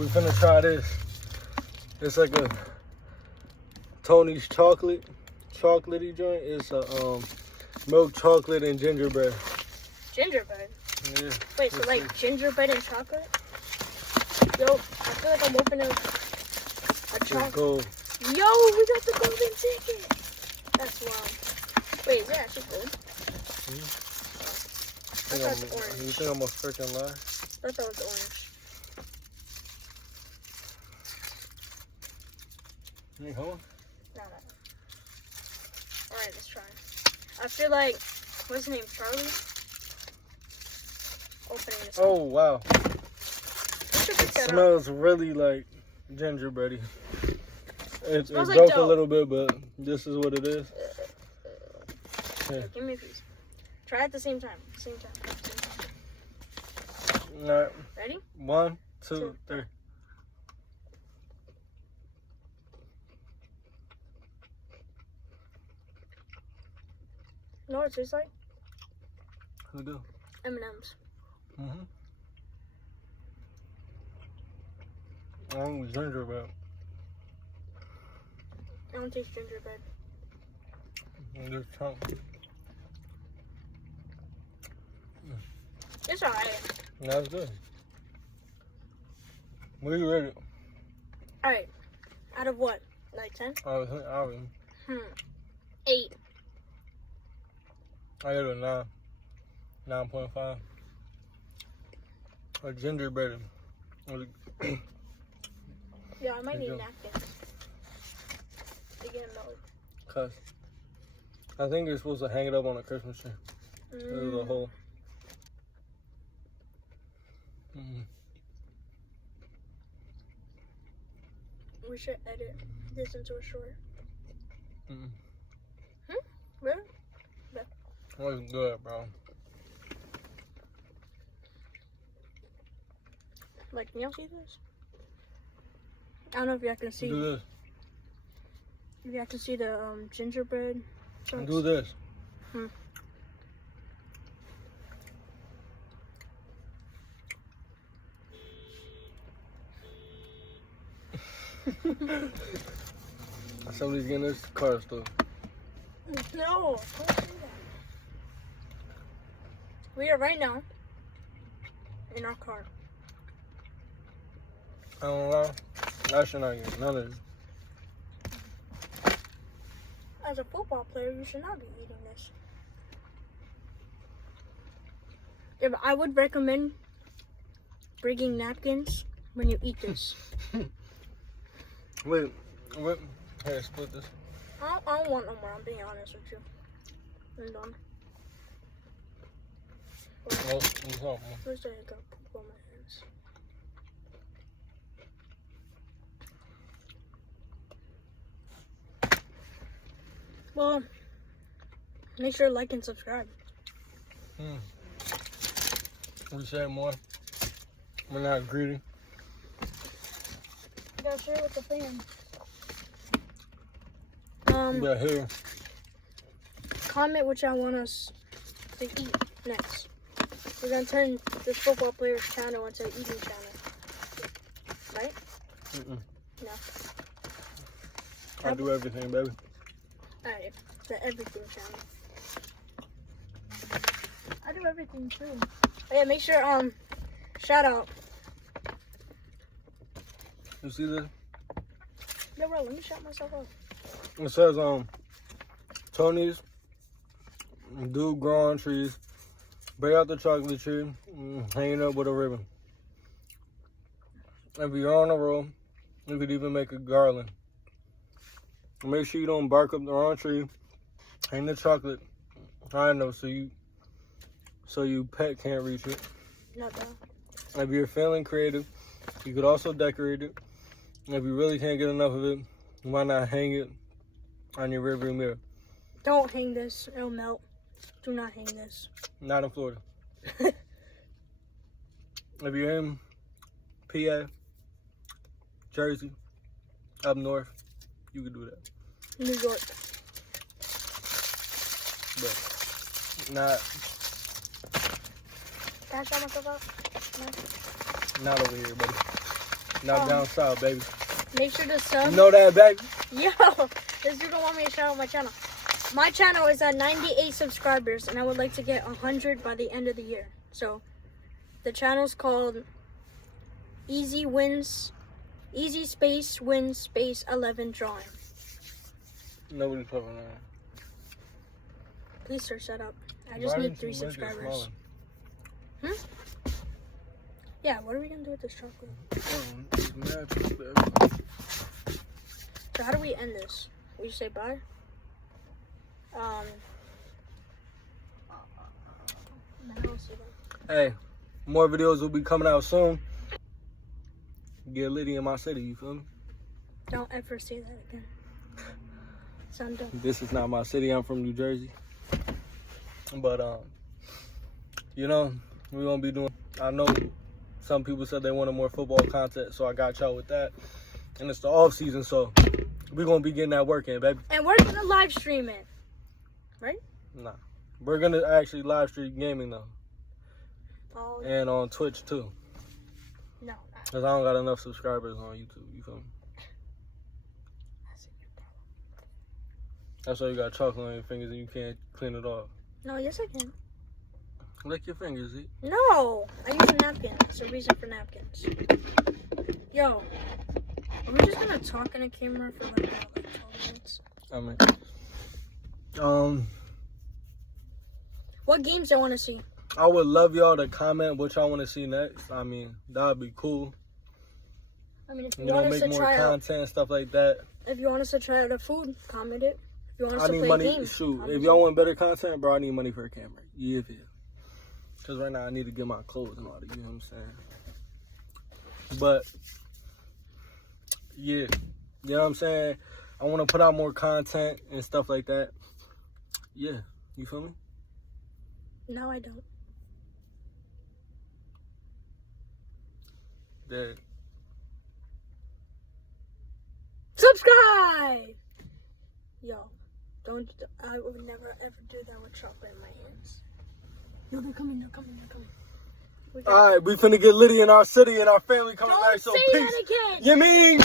We finna try this. It's like a Tony's chocolatey joint. It's a milk chocolate and gingerbread. Gingerbread? Yeah. Wait, so like gingerbread and chocolate? Yo, I feel like I'm opening a chocolate. Gold. Yo, we got the golden ticket. That's wild. Wait, is it actually gold? I thought it was orange. You think I'm a freaking lie? I thought it was orange. You home? No. Alright, let's try. I feel like, what's his name, Charlie? Opening this. Oh, wow. It smells really like gingerbready. It smells broke like a little bit, but this is what it is. Yeah. Give me a piece. Try at the same time. All right. Ready? 1, 2, 3. You know what it tastes like? Who do? M&M's. I don't gingerbread. I don't taste gingerbread. Just chocolate. It's alright. That's good. What are you rated? Alright. Out of what? Like 10? I was 8. I gave it a 9. 9.5. A gingerbread. Yeah, I might need napkins to get it melted. Cause I think you're supposed to hang it up on a Christmas tree. There's a hole. We should edit this into a short. Really? Yeah. That's good, bro. Like, can y'all see this? I don't know if y'all can see. Do this. If y'all can see the gingerbread. Chunks. Do this. Somebody's getting this car stuff. No, don't do that. We are right now in our car. I don't know. I should not get none of this. As a football player, you should not be eating this. Yeah, but I would recommend bringing napkins when you eat this. Wait, what? Hey, split this. I don't want no more, I'm being honest with you. I'm done. Well, what's up, man? First I got poop on my hands. Well, make sure to like and subscribe. We say more. We're not greedy. You gotta share it with the fam. But here. Comment what y'all want us to eat next. We're gonna turn this football player's channel into an eating channel. Right? No. I do everything, baby. Alright, the everything channel. I do everything too. Oh, yeah, make sure, shout out. You see this? No, bro, let me shout myself up. It says, Tony's, do grow on trees, break out the chocolate tree, hang it up with a ribbon. If you're on a roll, you could even make a garland. Make sure you don't bark up the wrong tree. Hang the chocolate high enough so you pet can't reach it. Not that. If you're feeling creative, you could also decorate it. If you really can't get enough of it, why not hang it on your rearview mirror? Don't hang this, it'll melt. Do not hang this. Not in Florida. If you're in PA, Jersey, up north, you could do that. New York. But not. Can I shout myself up? No. Not over here, buddy. Not down south, baby. Make sure to sub. You know that, baby? Yo, this dude don't want me to shout out my channel. My channel is at 98 subscribers, and I would like to get 100 by the end of the year. So, the channel's called Easy Space Wins Space 11 Drawing. Nobody's talking that. Please search that up. I just need 3 subscribers. Yeah, what are we gonna do with this chocolate? So how do we end this? We say bye? Hey, more videos will be coming out soon. Get litty in my city, you feel me? Don't ever say that again. Sound dumb. This is not my city. I'm from New Jersey. But, you know, we're going to be doing, I know some people said they wanted more football content, so I got y'all with that. And it's the off season, so we're going to be getting that work in, baby. And we're going to live stream it, right? Nah. We're going to actually live stream gaming, though. Oh, and on Twitch, too. No. Because I don't got enough subscribers on YouTube, you feel me? That's why you got chocolate on your fingers and you can't clean it off. No, yes I can. Lick your fingers, Z. No! I use a napkin. That's a reason for napkins. Yo, are we just gonna talk in a camera for like 12 minutes? What games I want to see? I would love y'all to comment what y'all want to see next. I mean, that'd be cool. I mean, if you, You know, want us make to more try content, stuff like that. if you want us to try out a food, comment it. If you want us I to need play money. games, Shoot, comment if y'all want better content, bro, I need money for a camera. Yeah, because right now I need to get my clothes and all that. You know what I'm saying? But yeah, you know what I'm saying. I want to put out more content and stuff like that. Yeah, you feel me? No, I don't. That. Subscribe! Yo, I would never ever do that with chocolate in my hands. No, they're coming. All right, we finna get litty in our city and our family coming Don't back. So say peace. that again. You mean?